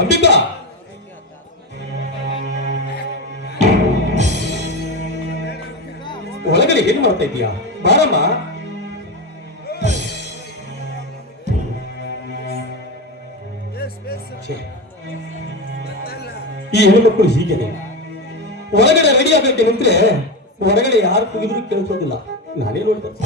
ಅಂಬಿಕಾ, ಒಳಗಡೆ ಏನ್ ಮಾಡ್ತಾ ಇದೀಯಾ? ಬಾರಮ್ಮ. ಈ ಹೆಣ್ಮಕ್ಳು ಹೀಗೆ ಒಳಗಡೆ ರೆಡಿ ಆಗಕ್ಕೆ ನಿಂತ್ರೆ ಹೊರಗಡೆ ಯಾರು ಕುಗಿದ್ರು ಕೇಳಿಸೋದಿಲ್ಲ. ನಾನೇ ನೋಡ್ತೇನೆ.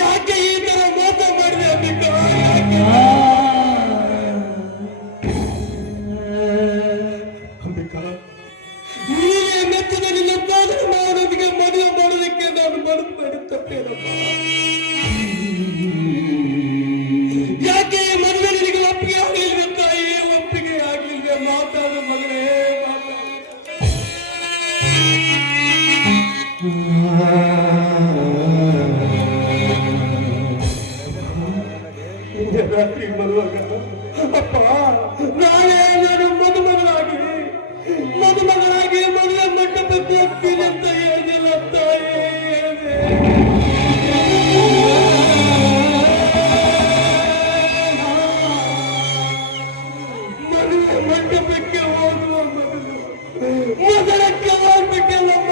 ಯಾಕೆ ಈ ತರ ಮೋಸ ಮಾಡಿದೆ ಅಂಬಿಕಾ? ಅಂಬಿಕಾ, ನೀನೇ ಮೆಚ್ಚಿದ ನಿನ್ನ ಪಾಲನೆ ಮಾಡೋದಕ್ಕೆ ಮದುವೆ ಮಾಡೋದಕ್ಕೆ ನಾನು ಮನಸ್ಸು ಮಾಡಿ ತಪ್ಪೇನಪ್ಪ. ಯಾಕೆ ಈ ಮದುವೆ ನಿನಗೆ ಒಪ್ಪಿಗೆ ಆಗಲಿಲ್ವೇ ತಾಯಿ? ಒಪ್ಪಿಗೆ ಆಗಲಿಲ್ವೇ? ಮಾತಾಡು ಮಗನೇ, ರಾತ್ರಿ ಬರುವಾಗ ಅಪ್ಪ ನಾಳೆ ನಾನು ಮದುಮಗಳಾಗಿ ಮದುವೆ ಮಂಟಪಕ್ಕೆ ಹೋಗ್ತೀನಿ ಅಂತ ಹೇಳಿಲ್ಲ ತಾಯಿ. ಮದುವೆ ಮಂಟಪಕ್ಕೆ ಹೋಗುವ ಮೊದಲು ಮೊದಲಕ್ಕೆ ಹೋಗ್ಬಿಟ್ಟಲ್ಲಮ್ಮ.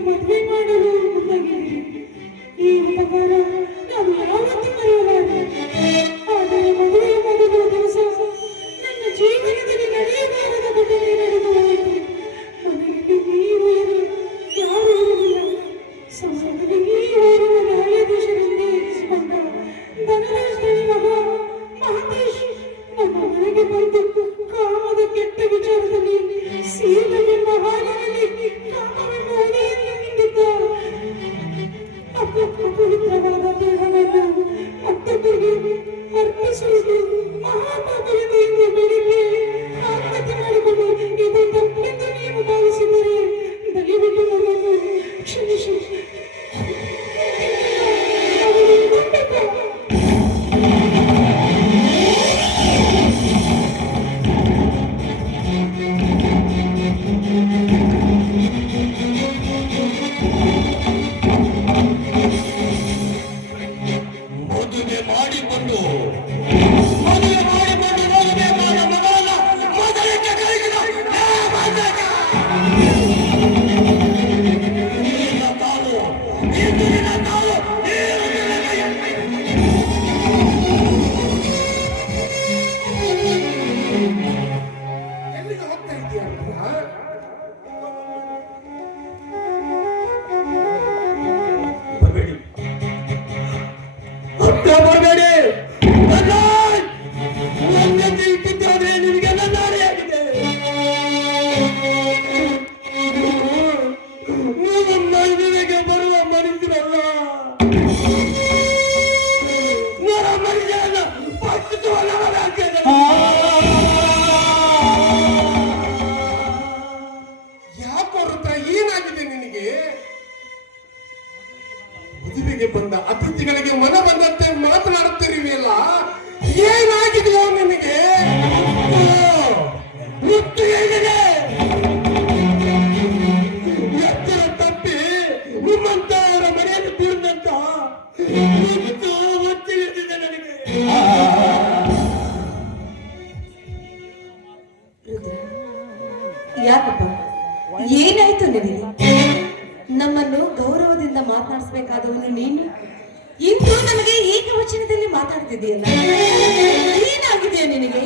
ಮದುವೆ ಮಾಡಲು ಮುಂದಾಗಿದೆ. ಈ ಉಪಕಾರ ನಾನು ಯಾವತ್ತೂ ಮರೆಯಲಾರೆ. ಆದರೆ ಮದುವೆಯ ಮೊದಲ ದಿವಸ ನನ್ನ ಜೀವನದಲ್ಲಿ ನಡೆಯಬಾರದ ಘಟನೆ ನಡೆದು ಹೋಯಿತು. ಮನೆಯಲ್ಲಿ ನೀವು ಯಾರು ಇರಲಿಲ್ಲ. ಸಮಯದಲ್ಲಿ ಓರ್ವ ನ್ಯಾಯಾಧೀಶರಿಂದ ಇರಿಸಿಕೊಂಡ ಧನರಾಜ್ ಮಗ ಮಹೇಶ್ ನಮ್ಮ ಮನೆಗೆ ಬಂದು ಕಾಮದ ಕೆಟ್ಟ ವಿಚಾರದಲ್ಲಿ ಸೀಮೆಂಬ ಹಾಲಿನಲ್ಲಿ ಕಾಮವೆಂಬ ಹೊಳೆಯನ್ನು ಹಿಂಡಿದ್ದ. ಪವಿತ್ರವಾದ ದೇಹವನ್ನು ಮತ್ತೊಬ್ಬರಿಗೆ ಅರ್ಪಿಸುವುದು ಮಹಾಪಾಪವೆಂದು ಇಂದು ಬೆಳಿಗ್ಗೆ ಆತ್ಮಹತ್ಯೆ ಮಾಡಿಕೊಂಡು ಇದು ತಪ್ಪೆಂದು ನೀವು ಭಾವಿಸಿದರೆ ದಯವಿಟ್ಟು ನನ್ನನ್ನು ಕ್ಷಮಿಸಿ. ಮದುವೆಗೆ ಬಂದ ಅತಿಥಿಗಳಿಗೆ ಮನ ಬಂದಂತೆ ಮಾತನಾಡುತ್ತಿರುವೆಯಲ್ಲ, ಏನಾಗಿದೆಯೋ ನಿನಗೆ? ಮುತ್ತು ಹೇಳಿದೆ, ಎತ್ತರ ತಪ್ಪಿ ನಿಮ್ಮಂತವರ ಮನೆಯಲ್ಲಿ ಬೀಳ್ದಂತ ಮುತ್ತು ಒತ್ತಿಳಿದಿದೆ ನನಗೆ. ಯಾಕಪ್ಪ, ಏನಾಯ್ತು ನಿನಗೆ? ನಮ್ಮನ್ನು ಗೌರವದಿಂದ ಮಾತನಾಡಿಸ್ಬೇಕಾದವನು ನೀನು ಇಂದು ನಮಗೆ ಏಕವಚನದಲ್ಲಿ ಮಾತಾಡ್ತಿದ್ದೀಯಲ್ಲ, ಏನಾಗಿದೆ ನಿನಗೆ?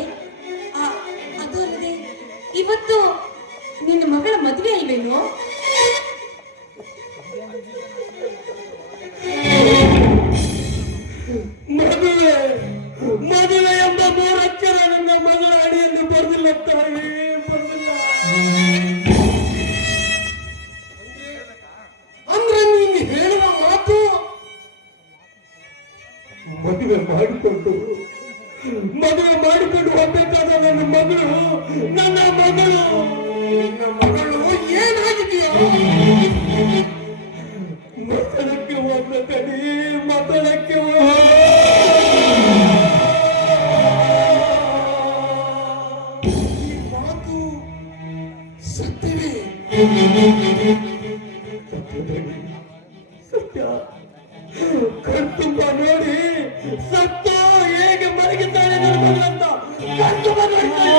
ಅದು ಅಲ್ಲದೆ ಇವತ್ತು ನಿನ್ನ ಮಗಳ ಮದುವೆ ಅಲ್ವೇನೋ? ಮದುವೆ ಮದುವೆ ಎಂಬ ಮೂರಕ್ಷರ ನನ್ನ ಮಗಳ ಅಡಿಯಲ್ಲಿ ಬರೆದಿಲ್ಲ ತಾಯಿ, ಬರೆದಿಲ್ಲ. ಅಂದ್ರೆ ನೀನು ಹೇಳುವ ಮಾತು ಮದುವೆ ಮಾಡಿಕೊಂಡು ಹೋಗ್ಬೇಕಾದ ನನ್ನ ಮಗಳು ಏನಾಗಿದೆಯೋ? ಮತಳಕ್ಕೆ ಹೋದ ಕಡಿ, ಮತಳಕ್ಕೆ ಈ ಮಾತು ಸತ್ಯವೇ? ಸತ್ಯ ಕಣ್ತುಂಬ ನೋಡಿ ಸತ್ತು ಹೇಗೆ ಮಲಗಿದ್ದಾಳೆ ನನ್ನ ಮಗಳಂತ ಕಣ್ತುಂಬ ನೋಡ್ತಾ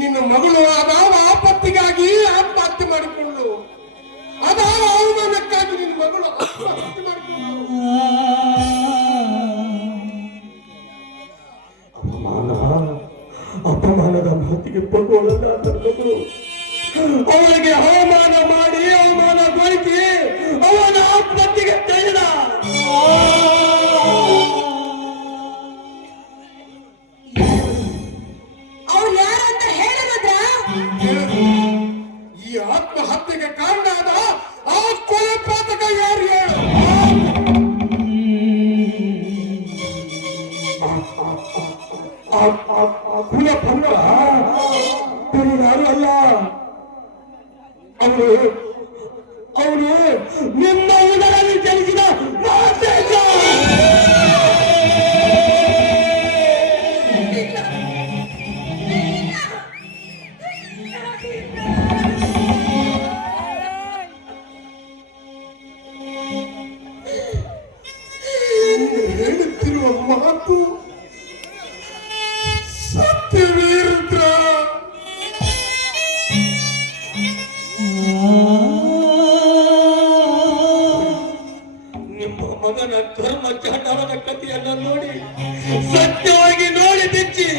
ನಿನ್ನ ಮಗಳು ಅದಾವ ಆಪತ್ತಿಗಾಗಿ ಆತ್ಮಹತ್ಯೆ ಮಾಡಿಕೊಂಡು, ಅದಾವ ಅವಮಾನಕ್ಕಾಗಿ ನಿನ್ನ ಮಗಳು ಆತ್ಮಹತ್ಯೆ ಮಾಡಿಕೊಂಡು, ಅಪಮಾನದ ಮಾತಿಗೆ ಬಗ್ಗೋಳಲ್ಲ ನನ್ನ ಮಗಳು. ಅವಳಿಗೆ ಅವಮಾನ ಮಾಡಿ ಅವಮಾನಗೊಳಿಸಿ ಅವನ ಆತ್ಮಹತ್ಯೆಗೆ ತಳ್ಳಿದ. ಈ ಆತ್ಮಹತ್ಯೆಗೆ ಕಾರಣ ಆದ ಆ ಕೊಲೆ ಪಾತಕ ಯಾರು ಹೇಳು? ಕುಲ ಭಂಗ ಯಾರು ಅಲ್ಲ, ಅವನು ನಿಮ್ಮ ಉದರಲ್ಲಿ ಜನಿಸಿದ ಮಹಾಶೇಷ. ಹೇಳುತ್ತಿರುವ ಮಾತು ಸತ್ಯವೀರುದ್ರ. ನಿಮ್ಮ ಮಗನ ಕರ್ಮ ಚಾಟವದ ಕಥೆಯನ್ನ ನೋಡಿ ಸತ್ಯವಾಗಿ ನೋಡಿ ಬಿಚ್ಚಿ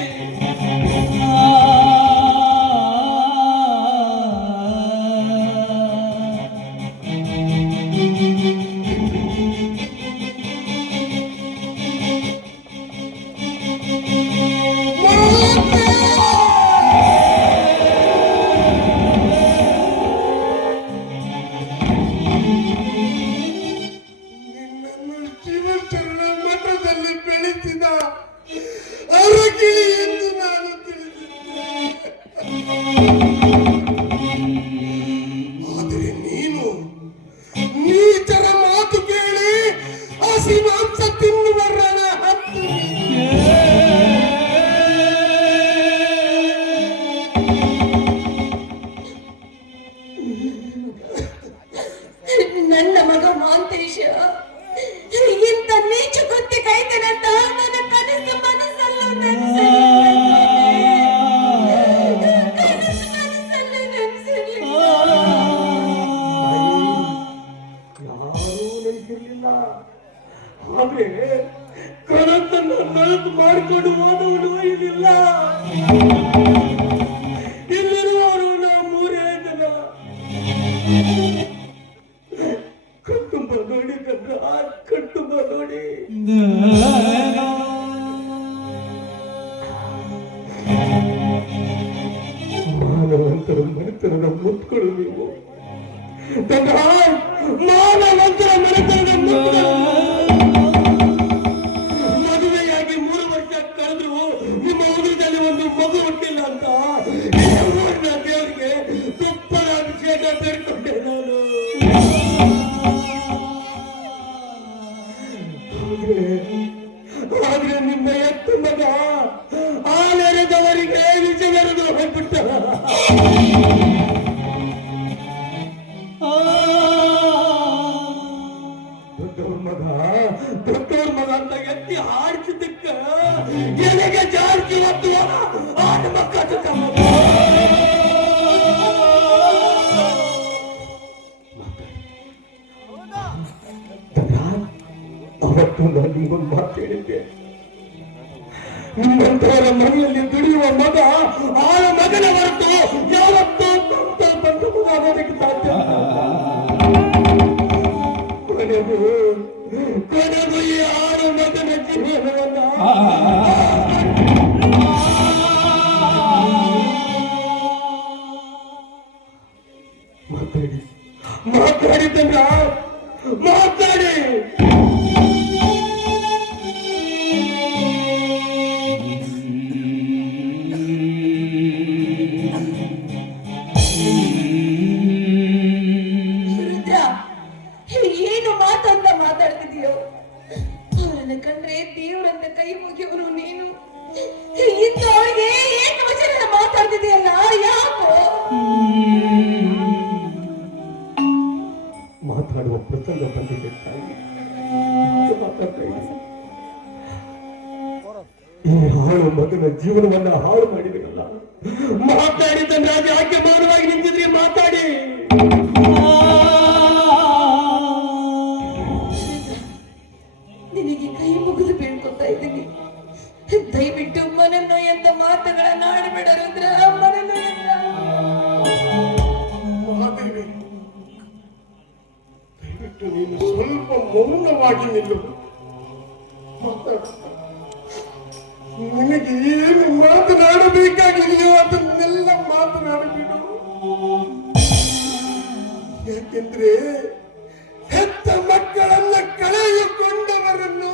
ಮಠದಲ್ಲಿ ಬೆಳೆಸಿದ ಅರಗಿಳಿ ಎಂದು ನಾನು ತಿಳಿದಿದ್ದೆ. ಆದರೆ ನೀಚರ ಮಾತು ಕೇಳಿ ಹಸಿ ಮಾಂಸ ತಿನ್ನುವರಣ ಹತ್ತು ನನ್ನ ಮಗ ಮಾಂತೇಶ ಇಂಥ ನೀಚ ಕೃತ್ಯ ಕೈತೇನಂತ ನನ್ನ ಕನಸು ಮನಸ್ಸಲ್ಲೂ ನೆನಪಿರ್ಲಿಲ್ಲ. ಆದ್ರೆ ಕನಸನ್ನು ನೆನಪು ಮಾಡಿಕೊಂಡು ಹೋದವನು ಇಲ್ಲಿಲ್ಲ. ಇಲ್ಲಿರುವವರು ನಾವು ಮೂರೇ ಜನ. ಮಾನವಂತರ ಮನೆತನದ ಮಕ್ಕಳು ಮದುವೆಯಾಗಿ 3 ವರ್ಷ ಕಳೆದ್ರು ನಿಮ್ಮ ಉದರದಲ್ಲಿ ಒಂದು ಮಗು ಹುಟ್ಟಿಲ್ಲ ಅಂತ ಊರಿನ ದೇವರಿಗೆ ತುಪ್ಪದ ಅಭಿಷೇಕ ಬೇಡ್ಕೊಂಡೆ ನಾನು. ಆದ್ರೆ ನಿಮ್ಮ ಎತ್ತು ಮಗ ಆ ನೆರೆದವರಿಗೆ ವಿಜಯನಗರ ಹೋಗ್ಬಿಟ್ಟ. ದೊಡ್ಡವ್ರ ಮಗ ಅಂತ ಎತ್ತಿ ಆಡ್ಸಿದ್ದಕ್ಕ ಎಲೆಗೆ ಜಾರ್ಜಿ ಹೊತ್ತು ಆಟ ಮಕ್ಕ ಅವತ್ತು ನಾನು ನಿಮ್ಮನ್ನು ಮಾತು ಹೇಳಿದ್ದೆ. ನಿಮ್ಮಂತವರ ಮನೆಯಲ್ಲಿ ದುಡಿಯುವ ಮಗ ಆ ಮಗನ ಹೊರತು ಯಾವತ್ತೂ ಬಂದು ಮಗ ಆಗೋದಕ್ಕೆ ಸಾಧ್ಯ. ಕೊನೆಗೂ ಈ ಆಡು ಮಗನ ಜೀವನವನ್ನ ಮಾತಾಡಿದ್ದನ್ನ ಮಾತಾಡಿ ಏನು ಮಾತಂತ ಮಾತಾಡ್ತಿದೀಯೋ? ಅವರನ್ನ ಕಂಡ್ರೆ ದೇವರಂತ ಕೈ ಮುಗಿಯವರು ನೀನು ಇಂದು ಅವರಿಗೆ ಏಕವಚನ ಮಾತಾಡ್ತಿದೀಯಲ್ಲ, ಯಾಕೋ? ಮಾತಾಡುವ ಪ್ರಸಂಗ ಬಂದಿದೆ ತಾಯಿ, ಮಾತಾಡ್ತಾ ಇದ್ದೀನಿ. ಈ ಹಾಳು ಮಗನ ಜೀವನವನ್ನ ಹಾಳು ಮಾಡಿದಿರಲ್ಲ, ಮಾತಾಡಿದ್ದನ್ನ ಯಾಕೆ ಮಾನವಾಗಿ ನಿಂತಿದ್ರಿ? ಮಾತಾಡಿ. ನಿನಗೆ ಕೈ ಮುಗಿದು ಬೇಡ್ಕೊತಾ ಇದ್ದೀನಿ, ದಯವಿಟ್ಟು ಮನನ್ನು ಎಂದ ಮಾತುಗಳನ್ನ ಆಡಬೇಡ ರುದ್ರ. ಮನನ್ನು ದಯವಿಟ್ಟು ನೀನು ಸ್ವಲ್ಪ ಮೌನವಾಗಿ ನಿಲ್ಲು. ನಿನಗೆ ಏನು ಮಾತನಾಡಬೇಕಾಗಿದೆಯೋ ಅದನ್ನೆಲ್ಲ ಮಾತನಾಡಬೇಡ. ಯಾಕೆಂದ್ರೆ ಹೆತ್ತ ಮಕ್ಕಳನ್ನ ಕಳೆದುಕೊಂಡವರನ್ನು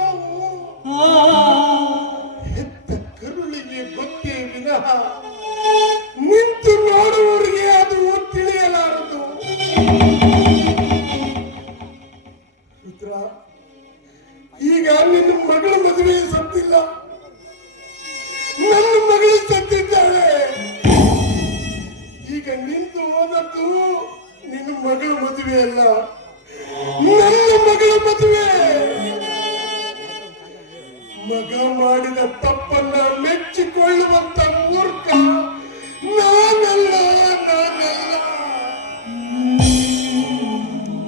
ಹೆತ್ತ ಕರುಳಿಗೆ ಗೊತ್ತೇ ವಿನಃ ನಿಂತು ನೋಡುವವರಿಗೆ ಅದು ತಿಳಿಯಲಾರದು. ರುದ್ರ, ಈಗ ನಿನ್ನ ಮಗಳ ಮದುವೆ ಸತ್ತಿಲ್ಲ, ನನ್ನ ಮಗಳು ಸತ್ತಿದ್ದಾಳೆ. ಈಗ ನಿಂತು ಹೋದದ್ದು ನಿನ್ನ ಮಗಳ ಮದುವೆ ಅಲ್ಲ, ನನ್ನ ಮಗಳ ಮದುವೆ. ಮಗ ಮಾಡಿದ ತಪ್ಪನ್ನ ಮೆಚ್ಚಿಕೊಳ್ಳುವಂತ ಮೂರ್ಖ ನಾನಲ್ಲ.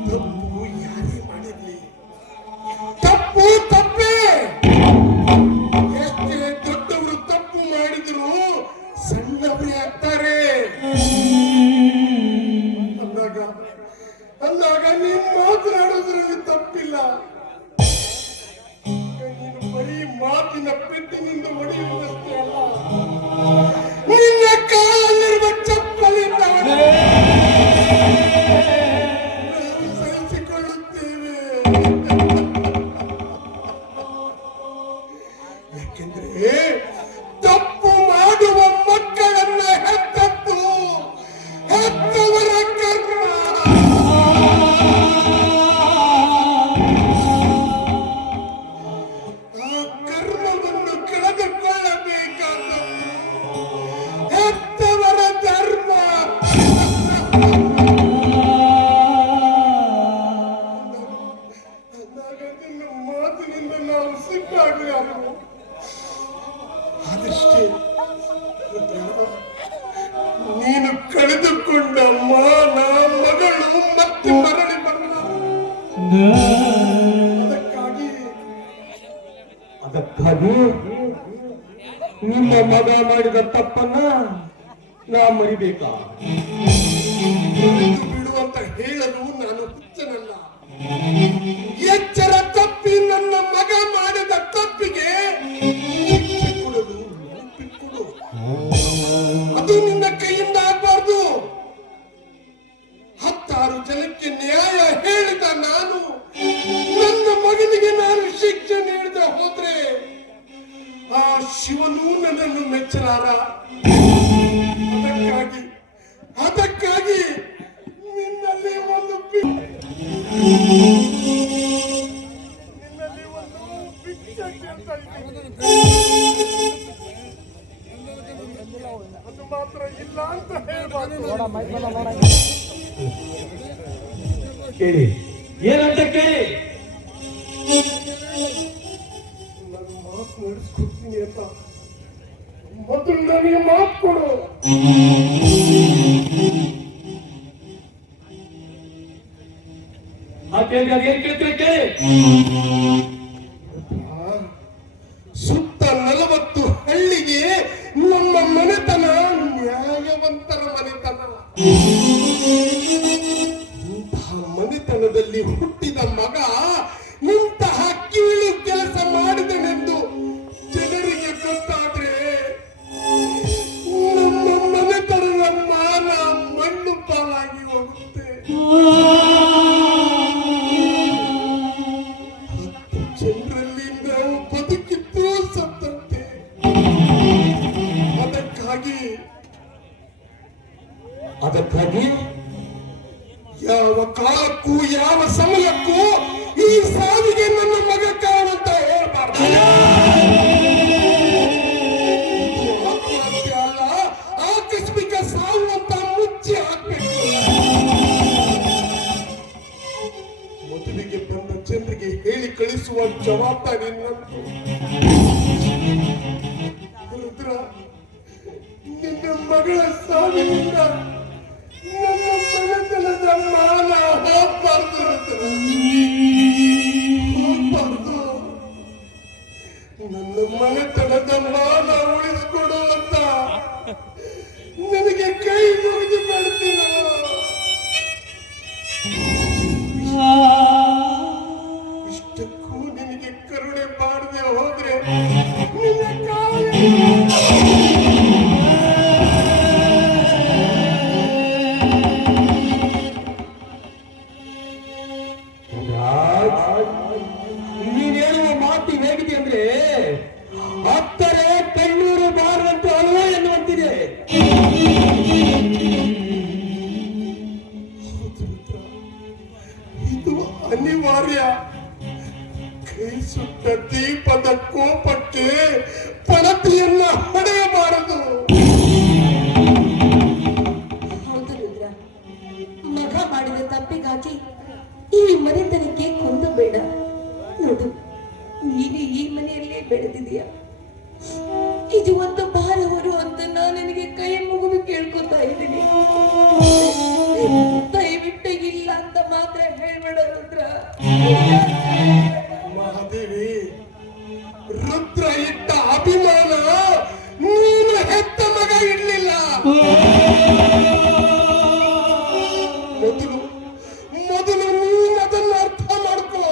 ತಪ್ಪು ಯಾರೇ ಮಾಡಿರ್ಲಿ, ತಪ್ಪು ತಪ್ಪೇ. ಎಷ್ಟೇ ದೊಡ್ಡವರು ತಪ್ಪು ಮಾಡಿದ್ರು ಸಣ್ಣವರೇ ಆಗ್ತಾರೆ. ಅಂದಾಗ ನೀನು ಮಾತನಾಡೋದ್ರಲ್ಲಿ ತಪ್ಪಿಲ್ಲ. ನೀನು ಬರೀ ಮಾತಿನ ಪೆಟ್ಟಿನಿಂದ ಹೊಡೆಯುವುದಷ್ಟೇ ಅಲ್ಲ, ನಿನ್ನ ಕಾಲಲ್ಲಿರುವ ಚಪ್ಪಲಿಂದ ನಾವು ಸಹಿಸಿಕೊಳ್ಳುತ್ತೇವೆ. ಯಾಕೆಂದ್ರೆ ತಪ್ಪು ಮಾಡುವ ಮಕ್ಕಳನ್ನ ಹೆತ್ತದ್ದು ಹೆತ್ತವರ ಕರ್ಮ. ಅದಷ್ಟೇ ನೀನು ಕಳೆದುಕೊಂಡ ಮಾನ ಮಗಳು ಮತ್ತೆ ಮರಳಿ ಬರಲ್ಲ. ಅದಕ್ಕಾಗಿ ನಿಮ್ಮ ಮಗ ಮಾಡಿದ ತಪ್ಪನ್ನ ನಾ ಮರಿಬೇಕಾ? ಬಿಡುವಂತ ಹೇಳಲು ನಾನು ಹುಚ್ಚನಲ್ಲ. ಎಚ್ಚರ ತಪ್ಪಿ ನನ್ನ ಮಗ ಮಾಡಿದ ತಪ್ಪಿಗೆ ಅದು ನಿನ್ನ ಕೈಯಿಂದ ಆಗಬಾರ್ದು. 10 ಜನಕ್ಕೆ ನ್ಯಾಯ ಹೋದ್ರೆ ಆ ಶಿವನು ನನ್ನನ್ನು ಮೆಚ್ಚಲಾರ. ಅದಕ್ಕಾಗಿ ನಿನ್ನಲ್ಲಿ ಒಂದು ಭಿಕ್ಷೆ ಕೇಳ್ತಾ ಇದ್ದೀನಿ. ಅದು ಮಾತ್ರ ಇಲ್ಲ ಅಂತ ಹೇಳ್ಬಾರ್ದು. ಕೇಳಿ ಏನಂತ ಕೇಳಿ. ನಾನು ಮಾತು ನಡೆಸ್ಕೊಡ್ತೀನಿ ಅಂತ ಮೊದಲು ನನಗೆ ಮಾತು ಕೊಡು. ಅದೇನ್ ಕೇಳ್ತೀರಿ ಕೇಳಿ. ಸುತ್ತ 40 ಹಳ್ಳಿಗೆ ನಮ್ಮ ಮನೆತನ ನ್ಯಾಯವಂತರ ಮನೆತನ. ಇಂತಹ ಮನೆತನದಲ್ಲಿ ಹುಟ್ಟಿದ ಮಗ ಇಂತಹ ಕೀಳು ಕೆಲಸ ಮಾಡಿದನೆಂದು ಜನರಿಗೆ ಗೊತ್ತಾದ್ರೆ ನಮ್ಮ ಮನೆತನದ ಮಾನ ಮಣ್ಣು ಪಾಲಾಗಿ ಹೋಗುತ್ತೆ. ಜನರಲ್ಲಿ ನಾವು ಬದುಕಿದ್ದು ಸತ್ತಂತೆ. ಅದಕ್ಕಾಗಿ ಯಾವ ಕಾಲಕ್ಕೂ ಯಾವ ಸಮಯಕ್ಕೂ ಈ ಸಾವಿಗೆ ನನ್ನ ಮಗ ಕಾರಣ ಅಂತ ಹೇಳ್ಬಾರ್ದು. ಆತ್ಮಹತ್ಯೆ ಅಲ್ಲ, ಆಕಸ್ಮಿಕ ಸಾವು ಅಂತ ಮುಚ್ಚಿ ಹಾಕ್ಬೇಕು. ಮದುವೆಗೆ ಬಂದ ಜನರಿಗೆ ಹೇಳಿ ಕಳಿಸುವ ಜವಾಬ್ದಾರಿ ನನ್ನದು. ರುದ್ರ, ನಿನ್ನ ಮಗಳ ಸಾವಿನಿಂದ ನನ್ನ ಮನೆತನದ ಮಾನ ಹೋಗ್ಬಾರ್ದು. ನನ್ನ ಮನೆತನದ ಮಾನ ಉಳಿಸ್ಕೊಡು ಅಂತ ನಿನಗೆ ಕೈ ಮುಗಿದು ಬೇಡ್ತೀನ. ಇಷ್ಟಕ್ಕೂ ನಿನಗೆ ಕರುಣೆ ಮಾಡದೆ ಹೋದ್ರೆ ನಿನ್ನ ನೀನ್ ಹೇಳುವ ಮಾತು ಹೇಗಿದೆ ಅಂದ್ರೆ ಹತ್ತರೆ ಕಣ್ಣೂರು ಬಾರದಂತೂ ಅಲ್ವೋ ಎನ್ನುವಂತಿದೆ. ಇದು ಅನಿವಾರ್ಯ. ಕೈ ಸುಟ್ಟ ದೀಪದ ಕೋಪಕ್ಕೆ ಪಣತಿಯನ್ನ ಹೊಡೆಯಬಾರದು. ಹೌದು ರುದ್ರ, ಮಗ ಮಾಡಿದ ತಪ್ಪಿಗಾಗಿ ಈ ಮನೆತನಕ್ಕೆ ಕೊಂದು ಬೇಡ. ನೋಡು, ನೀನು ಈ ಮನೆಯಲ್ಲೇ ಬೆಳೆದಿದೀಯ. ಇದು ಒಂದು ಭಾರ ಹೊರು ಅಂತ ನಾನು ನಿನಗೆ ಕೈ ಮುಗಿದು ಕೇಳ್ಕೊತಾ ಇದ್ದೀನಿ. ದಯವಿಟ್ಟು ಇಲ್ಲ ಅಂತ ಮಾತ್ರ ಹೇಳ್ಬೇಡ ರುದ್ರ. ಮಹಾದೇವಿ, ರುದ್ರ ಇಟ್ಟ ಅಭಿಮಾನ ನೀನು ಹೆತ್ತ ಮಗ ಇಡ್ಲಿಲ್ಲ. ಮೊದಲು ನೀನು ಅದನ್ನು ಅರ್ಥ ಮಾಡ್ಕೋ.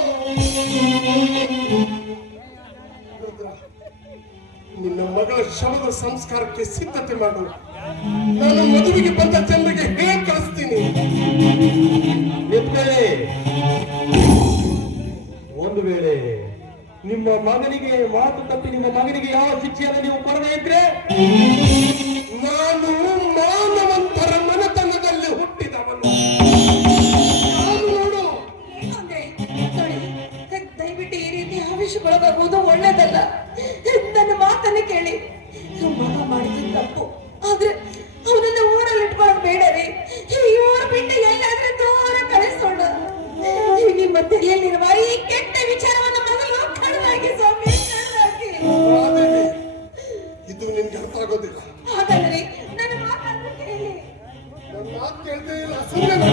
ನಿನ್ನ ಮಗಳ ಶವದ ಸಂಸ್ಕಾರಕ್ಕೆ ಸಿದ್ಧತೆ ಮಾಡು. ನಾನು ಮದುವೆಗೆ ಬಂದ ಜನರಿಗೆ ಹೇಳಿ ಕಳಿಸ್ತೀನಿ. ಒಂದು ವೇಳೆ ನಿಮ್ಮ ಮಗನಿಗೆ ಮಾತು ತಪ್ಪಿ ನಿಮ್ಮ ಮಗನಿಗೆ ಯಾವ ಶಿಕ್ಷೆಯನ್ನು ನೀವು ಕೊಡದೇ ಇದ್ರೆ ನಾನು ಮಾನವಂತರ ಮನೆತನದಲ್ಲಿ ಹುಟ್ಟಿದವನು. ನೋಡು, ದಯವಿಟ್ಟು ಈ ರೀತಿ ಆವೇಶಗೊಳಗಾಗುವುದು ಒಳ್ಳೇದಲ್ಲ. ನನ್ನ ಮಾತನ್ನು ಕೇಳಿ. ಮಗ ಮಾಡಿದ ತಪ್ಪು, ಆದ್ರೆ ಅವನನ್ನ ಊರಲ್ಲಿ ಇಟ್ಕೊಳ್ಳೋದು ಬೇಡರಿ. ಊರು ಬಿಟ್ಟು ಎಲ್ಲಾದ್ರೂ ದೂರ ಕಳಿಸೋಣ. ನಿಮ್ಮ ತಲೆಯಲ್ಲಿರುವ ಈ ಕೆಟ್ಟ ವಿಚಾರವನ್ನು ಮೊದಲು ಕಡಿದಾಗಿ ಸ್ವಾಮಿ, ಕಡಿದಾಗಿ. ಇದು ನಿನ್ಗೆ ಅರ್ಥ ಆಗೋದಿಲ್ಲ. ಹಾಗಾದರೆ ನನ್ನ ಮಾತನ್ನು ಕೇಳಿ. ನನ್ನ ಮಾತು ಕೇಳ್ತೇ ಇಲ್ಲ, ಸುಮ್ಮನೆ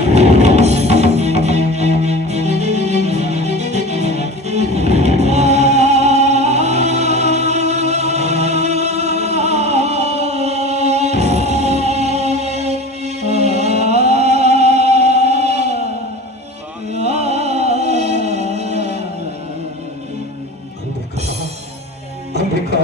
ಅಂಬಿಕಾ